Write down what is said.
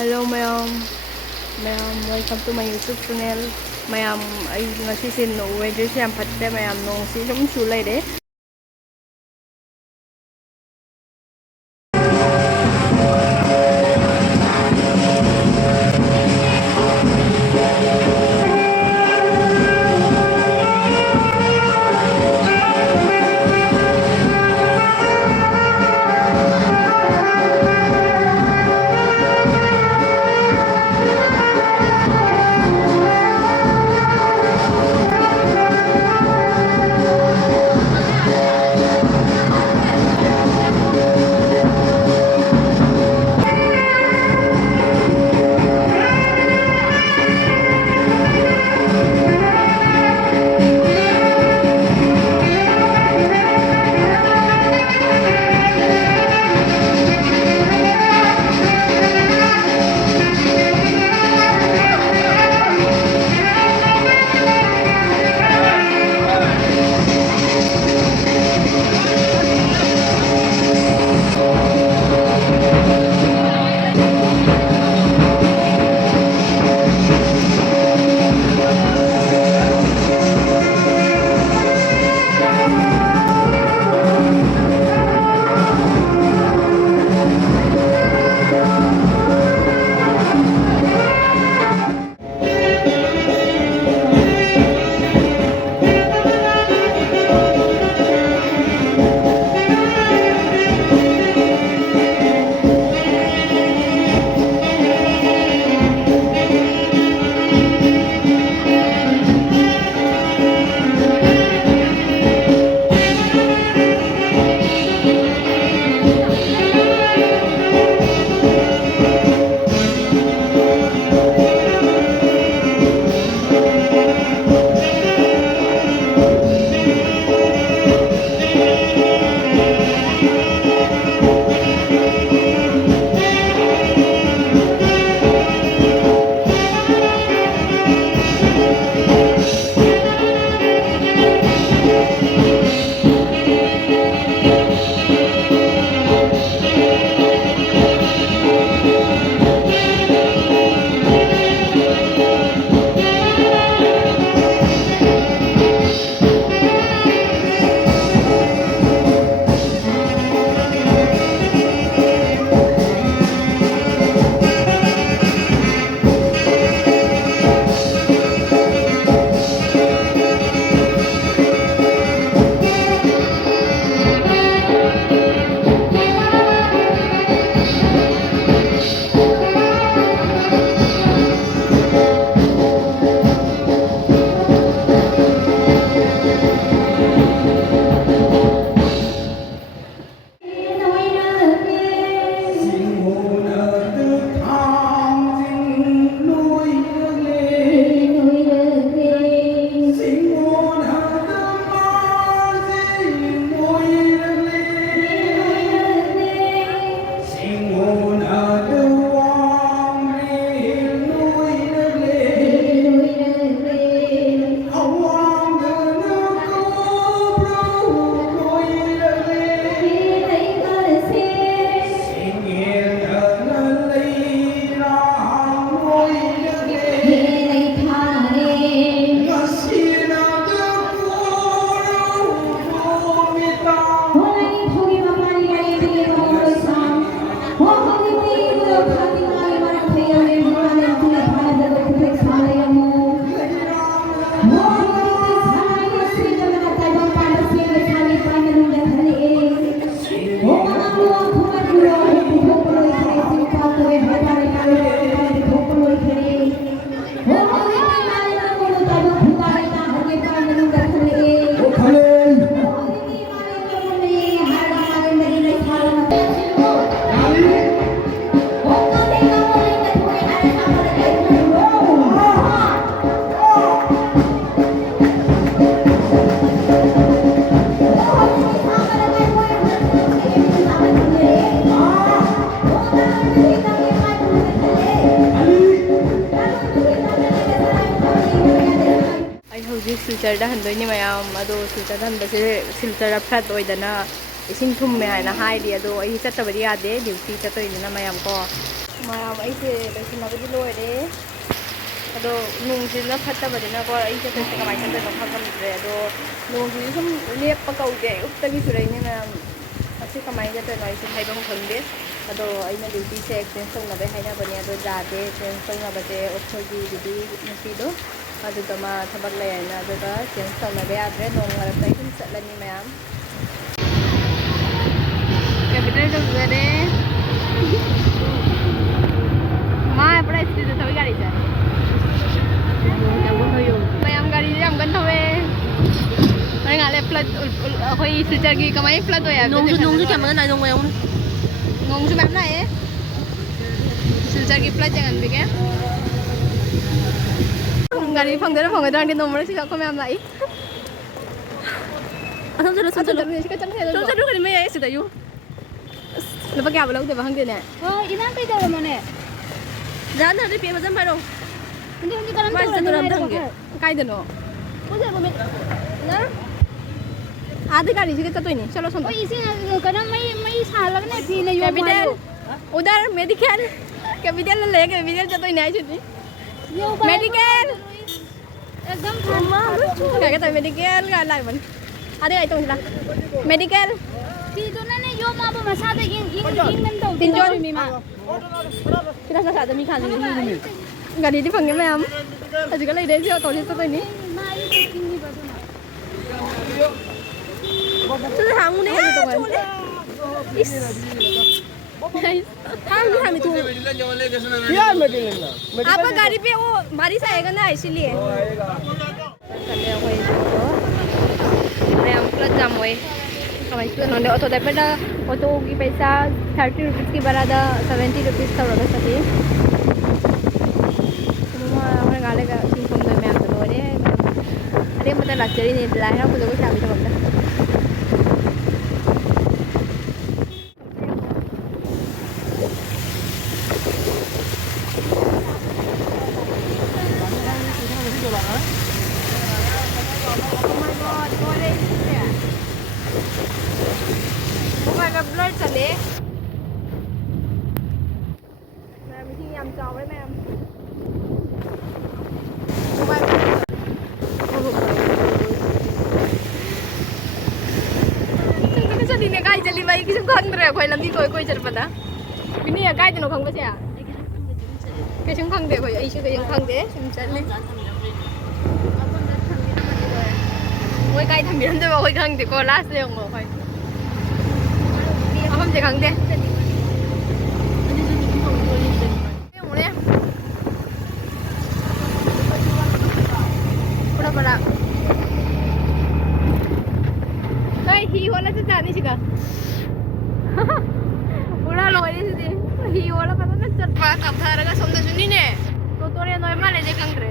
Hello mayam, welcome to my YouTube channel. Mayam, ay ngasi sin no weather siya patte mayam nong si sum sulai de. Filter handoi ni mayam ado filter han base filter flat oidana ising thum me haina hai di ado ai chatabari ade duty chatoi na mayam ko ꯃꯌꯥꯝ ꯑꯩꯁꯦ ꯂꯣꯏꯁꯤꯟꯅꯕꯗꯤ ꯂꯣꯏꯔꯦ ꯑꯗꯣ ꯅꯣꯡꯁꯤꯅ ꯐꯠꯇꯕꯅꯤꯅꯀꯣ ꯑꯩ ꯆꯠꯇꯣꯏꯁꯦ ꯀꯃꯥꯏꯅ ꯆꯠꯇꯣꯏꯅꯣ ꯈꯪꯉꯝꯗ꯭ꯔꯦ ꯑꯗꯣ ꯅꯣꯡꯁꯤꯁꯨ ꯁꯨꯝ ꯂꯦꯞꯄ ꯀꯧꯗꯦ ꯑꯌꯨꯛꯇꯒꯤ ꯆꯨꯔꯛꯏꯅꯦ ꯃꯌꯥꯝ ꯑꯁꯤ ꯀꯃꯥꯏꯅ ꯆꯠꯇꯣꯏꯅꯣ ꯑꯩꯁꯨ ꯍꯥꯏꯐꯝ ꯈꯪꯗꯦ ꯑꯗꯣ ꯑꯩꯅ ꯗ꯭ꯌꯨꯇꯤꯁꯦ ꯑꯦꯛꯁꯆꯦꯟꯖ ꯇꯧꯅꯕꯩ ꯍꯥꯏꯅꯕꯅꯦ ꯑꯗꯣ ꯌꯥꯗꯦ ꯑꯦꯛꯁꯆꯦꯟꯖ ꯇꯧꯅꯕꯁꯦ ꯑꯩꯈꯣꯏꯒꯤ ꯗ꯭ꯌꯨꯇꯤ ꯅꯨꯄꯤꯗꯣ ꯑꯗꯨꯗ ꯃꯥ ꯊꯕꯛ ꯂꯩ ꯍꯥꯏꯅ ꯑꯗꯨꯒ ꯆꯦꯟꯖ ꯇꯧꯅꯕ ꯌꯥꯗ꯭ꯔꯦ ꯅꯣꯡ ꯃꯔꯛꯇ ꯑꯩ ꯑꯗꯨꯝ ꯆꯠꯂꯅꯤ ꯃꯌꯥꯝ कैपिटल चौधरी माँ अपना स्थिति थोड़ी गाड़ी से मैम गाड़ी से हम गन थवे अरे गाले फ्लड कोई सिलचर की कमाई फ्लड हो यार नोंग क्या मतलब नोंग में नोंग जो मैम ना है सिलचर की फ्लड jangan bikin गाड़ी फंगदे फंगदे के नंबर से को मैम लाई समझ मैं ऐसे Diu lupa kaya belum deh deh nih. Oh, ini nanti jauh mana? Jangan ada piye macam baru. Nanti kalau Masih dalam tangga. Kaya deh no. Udah kami. Nah. Ada kali sih kita tuh ini. Chalo sonda. Oh, isi karena mai salah kan sih nih. Capital. Udar medical. Capital ले capital जतो ही नहीं चुनी. Medical. एकदम थामा. क्या कहता है medical का लाइव बन. ada itu sila. Medical. Dito na yo mabo masada ing men daw. Tinjol mi ma. Kita sa ada mi khan ni. Gari di panggil ma'am. Aji kala ide siya toli to ni. Ma yu king ni ba na. Sudah hangu ni to kan. Is. Hangu hami tu. क्या medical ना आप गाड़ी पे वो बारिश आएगा ना इसीलिए चले कोई तो मैम प्लस जाम हुए हमारे ऑटो ड्राइवर ऑटो की पैसा 30 रुपीस की बरादा 70 रुपीस था रोड सती हमारे गाले का सिंपल में मैम तो अरे मतलब लग्जरी नहीं दिला है कुछ कुछ अभी तो मतलब blur chale ma'am hi yam chaw đấy ma'am cái gì này cái chali bay cái khăn rồi khoi làm gì khoi chật pata cái này cái nó không có xe cái chúng khăn để khoi ai chứ cái chúng khăn để chúng chali ngồi cái thằng biển rồi khoi khăn thì cô last rồi ngồi khoi không thể khăn để udah pada Hey, hi wala sa jani siya. Udah loy din hi wala pa na chat pa kapthara ka somda suni ne. To to ne normal je kang re.